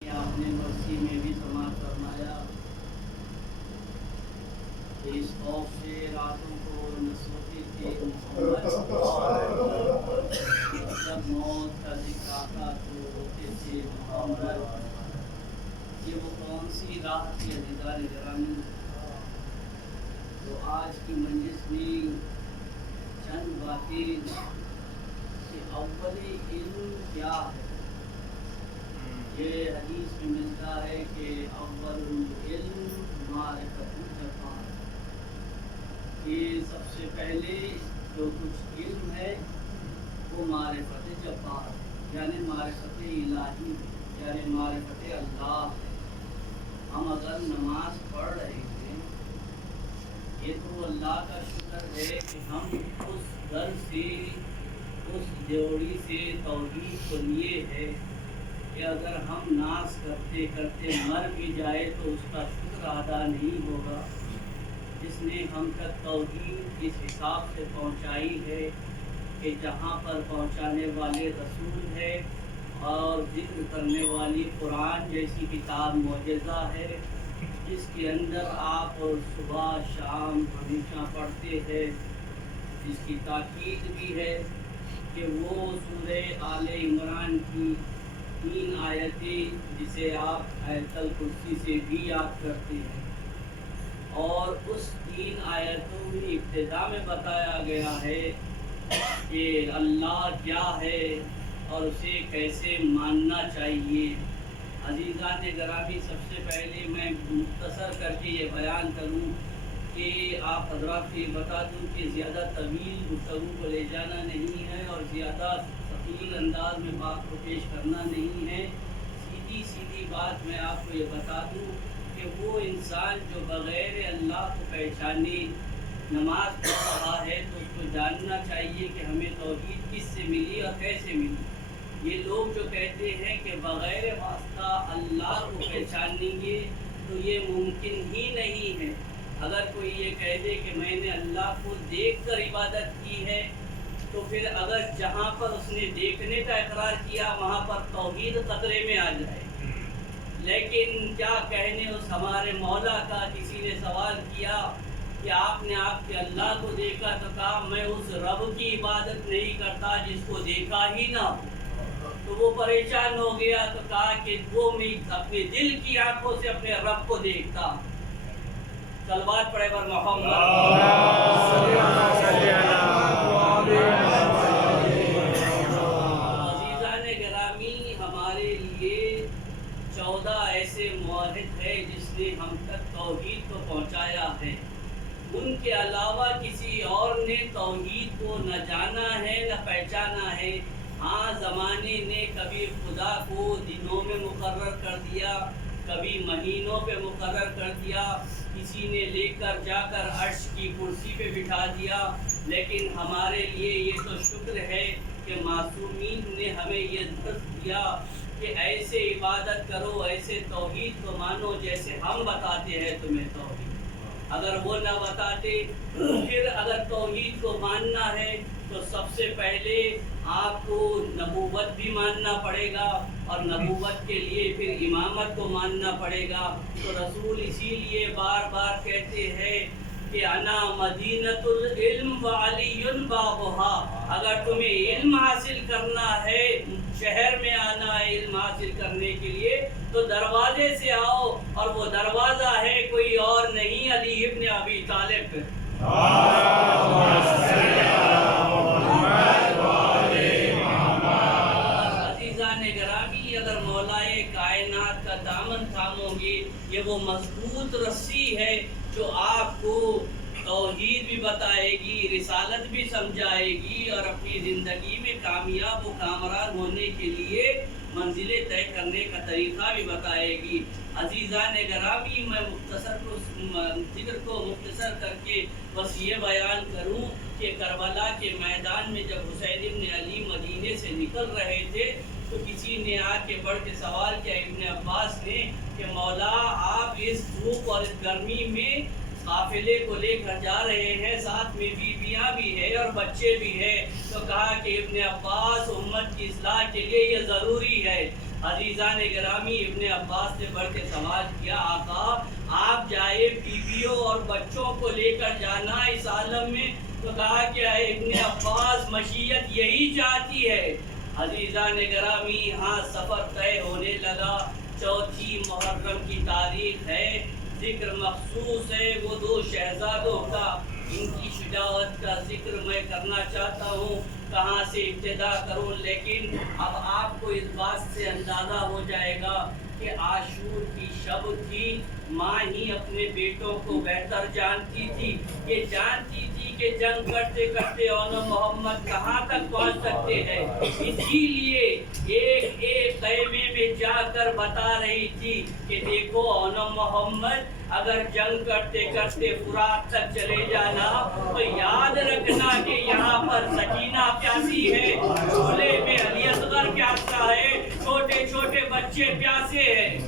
आपने मस्ती में भी समाज फरमाया। इस खौफ से रातों को न सोते थे मोहम्मद, जब मौत का जिक्र आता तो होते थे मोहम्मद। ये वो कौन सी राह थी अज़ीज़ान गिरामी। तो आज की मजलिस में चंद बातें कि अव्वल इल्म क्या है। ये हदीस में मिलता है कि अव्वलुल इल्म मारिफतुल जब्बार, कि सबसे पहले जो कुछ इल्म है वो मारिफत जब्बार यानी मारिफत इलाही है, यानी मारिफत अल्लाह है। हम अगर नमाज पढ़ रहे हैं ये तो अल्लाह का शुक्र है कि हम उस दर से उस ड्योढ़ी से तौहीद को लिए है कि अगर हम नाश करते करते मर भी जाए तो उसका शुक्र अदा नहीं होगा जिसने हम तक तौहीद इस हिसाब से पहुंचाई है कि जहां पर पहुंचाने वाले रसूल है और जिक्र करने वाली कुरान जैसी किताब मौजज़ा है, जिसके अंदर आप सुबह शाम हमेशा पढ़ते हैं, जिसकी ताकीद भी है कि वो सूरह आले इमरान की 3 आयतें जिसे आप आयतल कुर्सी से भी याद करते हैं, और उस 3 आयतों में इब्तिदा में बताया गया है कि अल्लाह क्या है और उसे कैसे मानना चाहिए। अज़ीज़ान गिरामी, सबसे पहले मैं मुख्तसर करके ये बयान करूं कि आप हज़रात को बता दूं कि ज़्यादा तवील गुफ्तगू को ले जाना नहीं है और ज़्यादा सफ़ील अंदाज में बात को पेश करना नहीं है। सीधी सीधी बात मैं आपको ये बता दूं कि वो इंसान जो बग़ैर अल्लाह को पहचाने नमाज पढ़ रहा है तो उसको जानना चाहिए कि हमें तौहीद किससे मिली और कैसे मिली। ये लोग जो कहते हैं कि बग़ैर वास्ता अल्लाह को पहचानेंगे तो ये मुमकिन ही नहीं है। अगर कोई ये कह दे कि मैंने अल्लाह को देख कर इबादत की है तो फिर अगर जहाँ पर उसने देखने का इकरार किया वहाँ पर तौहीद खतरे में आ जाए। लेकिन क्या कहने उस हमारे मौला का, किसी ने सवाल किया कि आपने आपके अल्लाह को देखा तो कहा मैं उस रब की इबादत नहीं करता जिसको देखा ही ना। तो वो परेशान हो गया तो कहा कि वो मैं अपने दिल की आंखों से अपने रब को देखता। सलवात पढ़े पर मोहम्मद। अज़ीज़ान गिरामी, हमारे लिए 14 ऐसे मुआहिद है जिसने हम तक तौहीद को पहुँचाया है। उनके अलावा किसी और ने तौहीद को न जाना है न पहचाना है। हाँ, ज़माने ने कभी खुदा को दिनों में मुकर्रर कर दिया, कभी महीनों पे मुकर्रर कर दिया, किसी ने लेकर जाकर अर्श की कुर्सी पे बिठा दिया। लेकिन हमारे लिए ये तो शुक्र है कि मासूमीन ने हमें ये दर्स दिया कि ऐसे इबादत करो, ऐसे तौहीद को मानो जैसे हम बताते हैं तुम्हें तौहीद। अगर वो न बताते फिर अगर तौहीद को मानना है तो सबसे पहले आपको नबूवत भी मानना पड़ेगा और नबूवत के लिए फिर इमामत को मानना पड़ेगा। तो रसूल इसीलिए बार बार कहते हैं कि अना मदीनतुल इल्म व अलीयुन बाबुहा। अगर तुम्हें इल्म हासिल करना है, शहर में आना है इल्म हासिल करने के लिए तो दरवाजे से आओ, और वो दरवाज़ा है कोई और नहीं, अली इब्न अबी तालिब। अज़ीज़ान गिरामी, अगर मौलाए कायनात का दामन थामोगे, ये वो मजबूत रस्सी है जो आपको तौहीद भी बताएगी, रिसालत भी समझाएगी और अपनी ज़िंदगी में कामयाब व कामरान होने के लिए मंजिलें तय करने का तरीक़ा भी बताएगी। अज़ीज़ान गिरामी, मैं ज़िक्र को मुख्तसर करके बस ये बयान करूँ कि करबला के मैदान में जब हुसैन इब्न अली मदीने से निकल रहे थे तो किसी ने आके बढ़ के सवाल किया इब्न अब्बास ने कि मौला, आप इस धूप और इस गर्मी में काफिले को लेकर जा रहे हैं, साथ में बीबियां भी है और बच्चे भी है। तो कहा कि इब्न अब्बास, उम्मत की इस्लाह के लिए ये ज़रूरी है عزیزان گرامی، ابن عباس نے بڑھ کے سوال کیا، آقا آپ جائے بیویوں اور بچوں کو لے کر جانا اس عالم میں، تو کہا کہ ابن عباس مشیت یہی چاہتی ہے۔ عزیزان گرامی، ہاں سفر طے ہونے لگا، 4 محرم کی تاریخ ہے، ذکر مخصوص ہے وہ 2 شہزادوں کا، ان کی شجاعت کا ذکر میں کرنا چاہتا ہوں، کہاں سے ابتدا کروں، لیکن اب آپ کو اس بات سے اندازہ ہو جائے گا کہ عاشور کی شب تھی، ماں ہی اپنے بیٹوں کو بہتر جانتی تھی، یہ جانتی تھی کہ جنگ کرتے کرتے اون محمد کہاں تک پہنچ سکتے ہیں، اسی لیے ایک ایک خیمے میں جا کر بتا رہی تھی کہ دیکھو اون محمد اگر جنگ کرتے کرتے فرات تک چلے جانا تو یاد رکھنا کہ یہاں پر سکینہ پیاسی ہے، جھولے میں علی اصغر پیاسا ہے، چھوٹے چھوٹے بچے پیاسے ہیں۔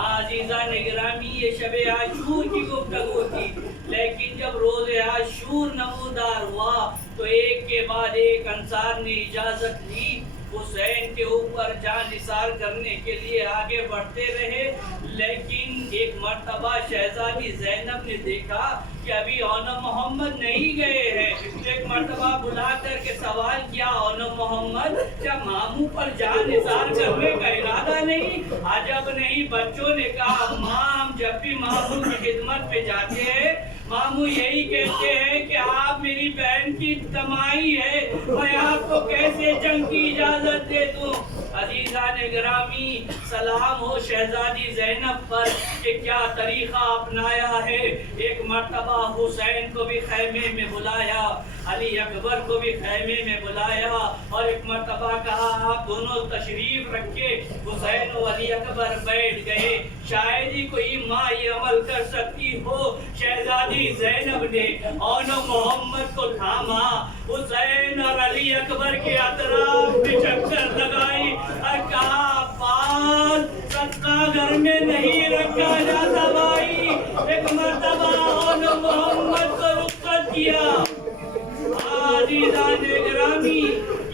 عزیزان گرامی، یہ شب عاشور کی گفتگو تھی، لیکن جب روز عاشور نمودار ہوا تو ایک کے بعد ایک انصار نے اجازت لی، حسین کے اوپر جان نثار کرنے کے لیے آگے بڑھتے رہے، لیکن ایک مرتبہ شہزادی زینب نے دیکھا کہ ابھی اون محمد نہیں گئے ہیں، ایک مرتبہ بلا کر کے سوال کیا، اون محمد کیا ماموں پر جان نثار کرنے کا ارادہ نہیں؟ عجب نہیں، بچوں نے کہا ماں ہم جب بھی ماموں کی خدمت پہ جاتے ہیں ماموں یہی کہتے ہیں کہ آپ میری بہن کی کمائی ہے، میں آپ کو کیسے جنگ کی اجازت دے دوں؟ عزیزان گرامی، سلام ہو شہزادی زینب پر کہ کیا طریقہ اپنایا ہے۔ ایک مرتبہ حسین کو بھی خیمے میں بلایا، علی اکبر کو بھی خیمے میں بلایا، اور ایک مرتبہ کہا آپ دونوں تشریف رکھے۔ حسین و علی اکبر بیٹھ گئے، شاید ہی کوئی ماں یہ عمل کر سکتی ہو، شہزادی زینب نے اون محمد کو تھاما، حسین اور علی اکبر کے اطراف میں چکر لگائی اور کہا عباس صدقہ گھر میں نہیں رکھا جاتا بھائی۔ ایک مرتبہ اون محمد کو رخصت کیا۔ عزیزان گرامی،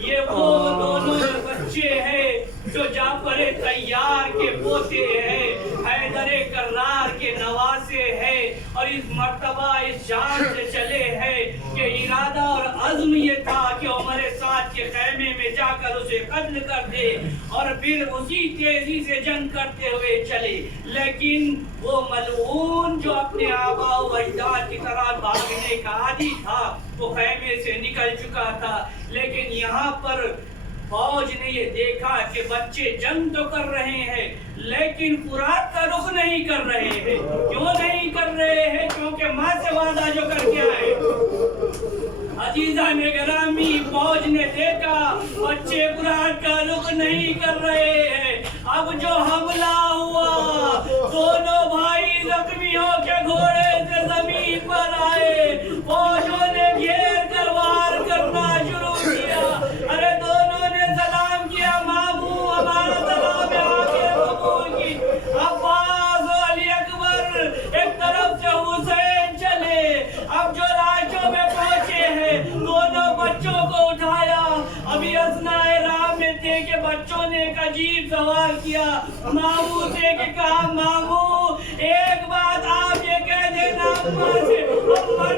یہ وہ دونوں بچے ہیں جو جعفر طیار کے پوتے ہیں، حیدر کرار کے نواسے ہیں، اور اس مرتبہ اس جان سے چلے ہیں کہ ارادہ اور عزم یہ تھا کہ عمر سعد کے خیمے میں جا کر اسے قتل کر دے اور پھر اسی تیزی سے جنگ کرتے ہوئے چلے، لیکن وہ ملعون جو اپنے آباء و اجداد کی طرح بھاگنے کا عادی تھا وہ خیمے سے نکل چکا تھا، لیکن یہاں پر فوج نے یہ دیکھا کہ بچے جنگ تو کر رہے ہیں لیکن فرات کا رخ نہیں کر رہے ہیں۔ کیوں نہیں کر رہے ہیں؟ کیونکہ ماں سے وعدہ جو کر کے آئے۔ عزیزان گرامی، فوج نے دیکھا بچے فرات کا رخ نہیں کر رہے ہیں، اب جو حملہ ہوا دونوں بھائی زخمی ہو کے گھوڑے سے زمین پر آئے، فوجوں نے گھیر کر وار کرنا شروع کیا۔ ارے دونوں نے سلام کیا، ماموں ہمارا سلام ہے، آگے قبول کی۔ عباس و علی اکبر ایک طرف سے حسین چلے، اب جو راشوں میں پہنچے ہیں دونوں بچوں کو اٹھایا، ابھی اثناء راہ میں تھے کہ بچوں نے ایک عجیب سوال کیا ماموں سے کہ کہا ماموں ایک بات آپ یہ کہہ دینا اماں سے، ہم مر